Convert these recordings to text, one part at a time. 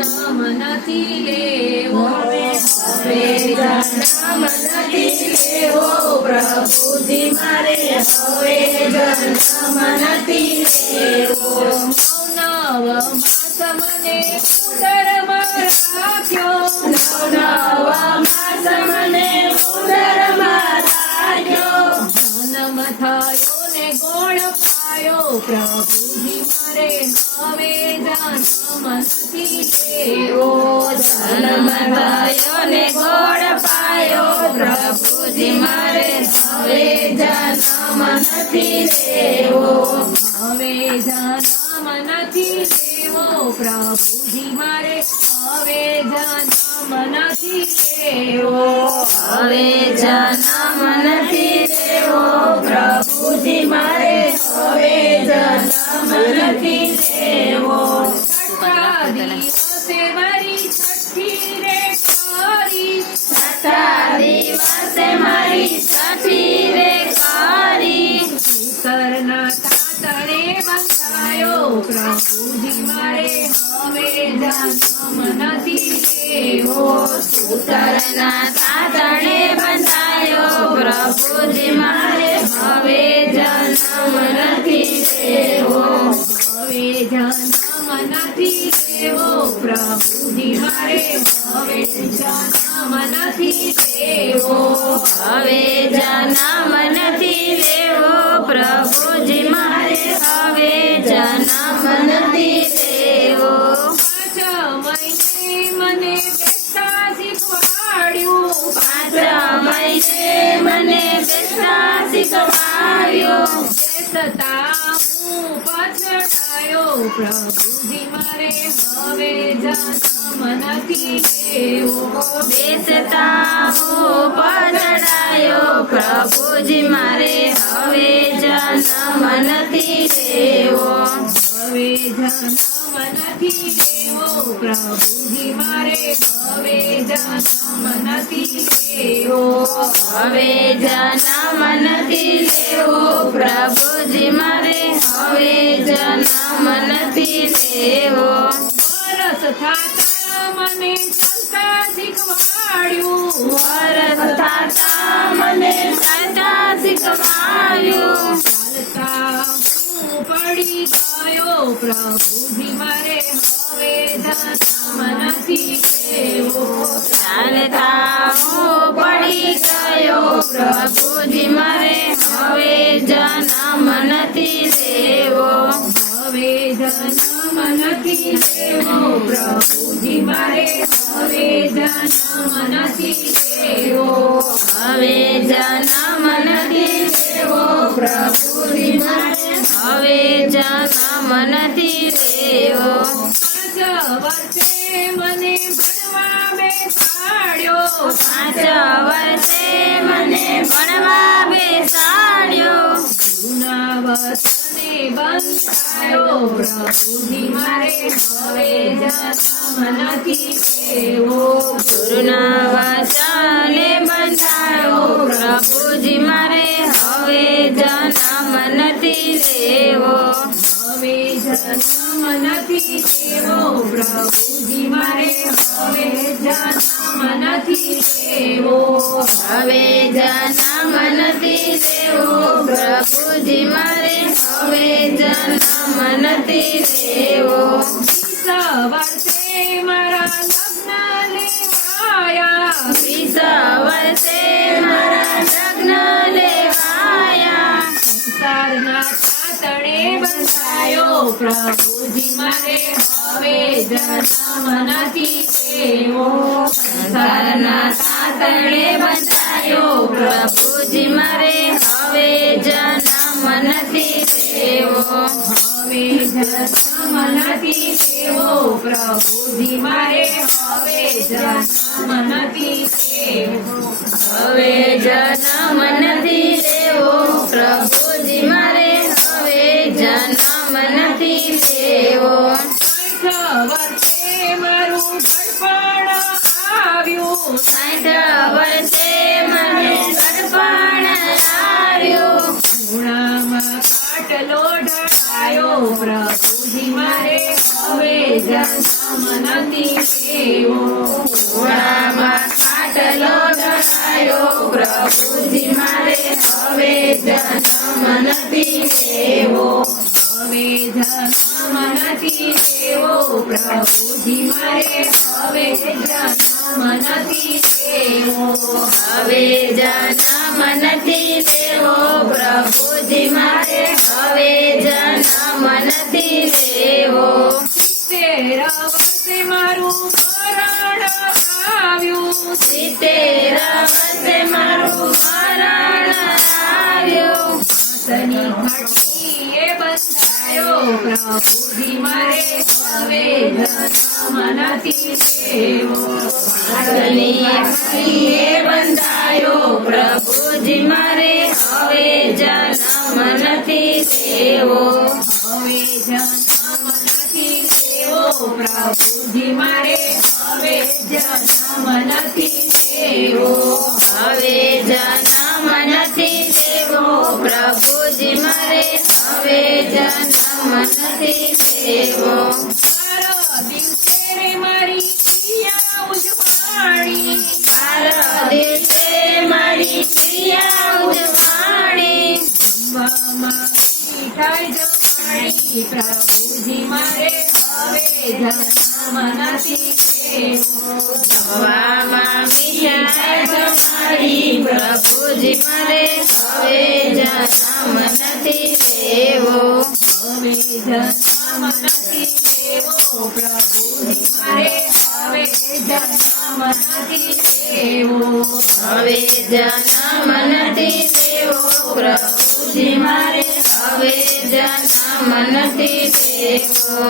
જન્મ નથી લેવો, હવે જન્મ નથી લેવો પ્રભુજી મારે, હવે જન્મ નથી લેવો. નવ માસ મને ઉદરમાં રાખ્યો, નવ માસ મને ઉદરમાં રાખ્યો. જન્મ થયો ને ગોળ પાયો પ્રભુજી મારે, હવે જન્મ નથી લેવો. જન્મ થયો ને ગોળ પાયો પ્રભુજી મારે, હવે જન્મ નથી લેવો. હવે જન્મ નથી લેવો પ્રભુજી મારે, હવે જન્મ નથી લેવો. હવે જન્મ નથી લેવો પ્રભુજી મારે, હવે જન્મ નથી લેવો. છઠ્ઠા દિવસે મારી છઠ્ઠી રે કરી, છઠ્ઠા દિવસે મારી છઠ્ઠી રે કરી. સૂતરના તાતણે બંધાયો પ્રભુજી મારે, હવે જન્મ નથી લેવો. સૂતરના તાતણે બંધાયો પ્રભુજી મારે, હવે જન્મ નથી લેવો. હવે જન્મ નથી લેવો પ્રભુજી મારે, હવે જન્મ નથી લેવો. હવે જન્મ નથી લેવો પ્રભુજી મારે, હવે જન્મ નથી લેવો. પાંચ મહિને મને બેસતા શીખવાડ્યું, પાંચ મહિને મને બેસતા શીખવાડ્યું. બેસતા હું પછડાયો પ્રભુજી મારે, હવે જન્મ નથી લેવો. બેસતા હું પછડાયો પ્રભુજી મારે, હવે જન્મ નથી લેવો. હવે જન્મ નથી લેવો પ્રભુજી મારે, હવે જન્મ નથી લેવો. હવે જન્મ નથી લેવો પ્રભુજી મારે, હવે જન્મ નથી લેવો. વરસ થાતા મને ચાલતા શીખવાડ્યું, વરસ થાતા મને ચાલતા શીખવાડ્યું. ચાલતા હું પડી ગયો પ્રભુજી મારે, હવે જન્મ નથી લેવો. ચાલતા હું પડી ગયો પ્રભુજી મારે, હવે જન્મ નથી લેવો. હવે જન્મ નથી લેવો પ્રભુજી મારે, હવે જન્મ નથી લેવો. હવે જન્મ નથી લેવો પ્રભુજી મારે, હવે જન્મ નથી લેવો. 5 વર્ષે મને ભણવા બેસાડ્યો, 5 વર્ષે મને ભણવા બેસાડ્યો. ગુરુના વચને બંધાયો પ્રભુજી મારે, હવે જન્મ નથી લેવો. ગુરુના વચને બંધાયો પ્રભુજી મારે, હવે જન્મ નથી લેવો. હવે જન્મ નથી લેવો પ્રભુજી મારે, હવે જન્મ નથી લેવો. હવે જન્મ નથી લેવો પ્રભુજી મારે, હવે જન્મ નથી લેવો. 20 વર્ષે મારા લગ્ન લેવાયા, 20 વર્ષે મારા લગ્ન લેવાયા. સંસારના તાતણે બંધાયો પ્રભુજી મારે, હવે જન્મ નથી લેવો. સંસારના તાતણે બંધાયો પ્રભુજી મારે, હવે જન્મ નથી લેવો. હવે જન્મ નથી લેવો પ્રભુજી મારે, હવે જન્મ નથી લેવો. હવે જન્મ નથી લેવો પ્રભુજી મારે, હવે જન્મ નથી લેવો. 60 વર્ષે મારું ઘડપણ આવ્યું, 60 વર્ષે મને ઘડપણ આવ્યું. ખૂણામાં ખાટલો ઢળાયો પ્રભુજી મારે, હવે જન્મ નથી લેવો ઘોડામાં ખાટલો ઢળાયો પ્રભુજી મારે હવે જન્મ નથી લેવો હવે જન્મ નથી લેવો પ્રભુજી મારે હવે જન્મ નથી લેવો હવે જન્મ નથી લેવો પ્રભુજી મારે હવે જન્મ નથી લેવો 70 વર્ષે મારું મરણ આવ્યું 70 વર્ષે મારું મરણ આવ્યું માથની ઘાટીએ બંધાયો પ્રભુજી મારે હવે જન્મ નથી લેવો માથની ઘાટીએ બંધાયો પ્રભુજી મારે હવે જન્મ નથી લેવો હવે જન્મ નથી લેવો પ્રભુજી મારે હવે જન્મ નથી લેવો હવે જન્મ નથી લેવો પ્રભુજી મારે હવે જન્મ નથી લેવો મારા દિવસે રે મારી પ્રિયા ઉજવાણી મારા દિવસે મારી પ્રિયા ઉજવાણી જમવામાં મીઠાઈ જમાડી પ્રભુજી મારે હવે જન્મ નથી લેવો જવામાં મીઠાઈ જમાડી પ્રભુજી મારે હવે જન્મ નથી લેવો હવે જન્મ નથી લેવો પ્રભુજી મારે હવે જન્મ નથી લેવો હવે જન્મ નથી લેવો પ્રભુજી મારે હવે જન્મ નથી લેવો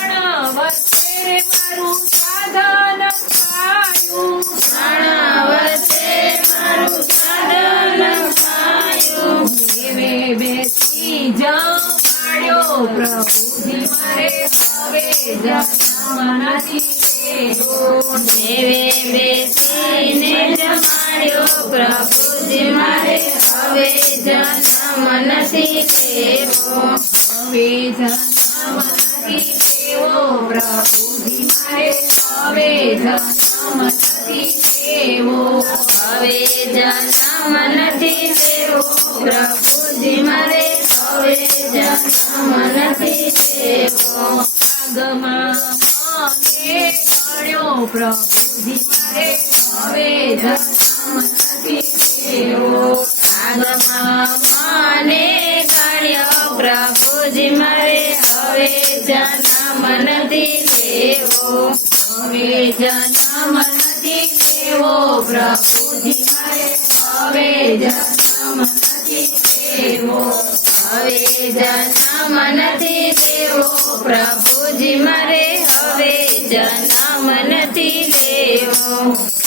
3 વર્ષે મારું સાધન ખાયું 3 વર્ષે મારું સાધન ખાયું દેવે બેસી જમાડ્યો પ્રભુજી મારે હવે જન્મ નથી લેવો દેવે બેસીને જમાડ્યો પ્રભુજી મારે હવે જન્મ નથી લેવો હવે જન્મ નથી લેવો પ્રભુજી મારે હવે જન્મ નથી લેવો હવે જન્મ નથી લેવો પ્રભુજી મારે હવે જન્મ નથી લેવો આગમાં મને ગણ્યો પ્રભુજી મારે હવે જન્મ નથી લેવો આગમાં મને ગણ્યો પ્રભુજી મારે હવે જન્મ નથી લેવો હવે જન્મ નથી લેવો પ્રભુજી મારે હવે જન્મ નથી લેવો હવે જન્મ નથી લેવો પ્રભુજી મારે હવે જન્મ નથી લેવો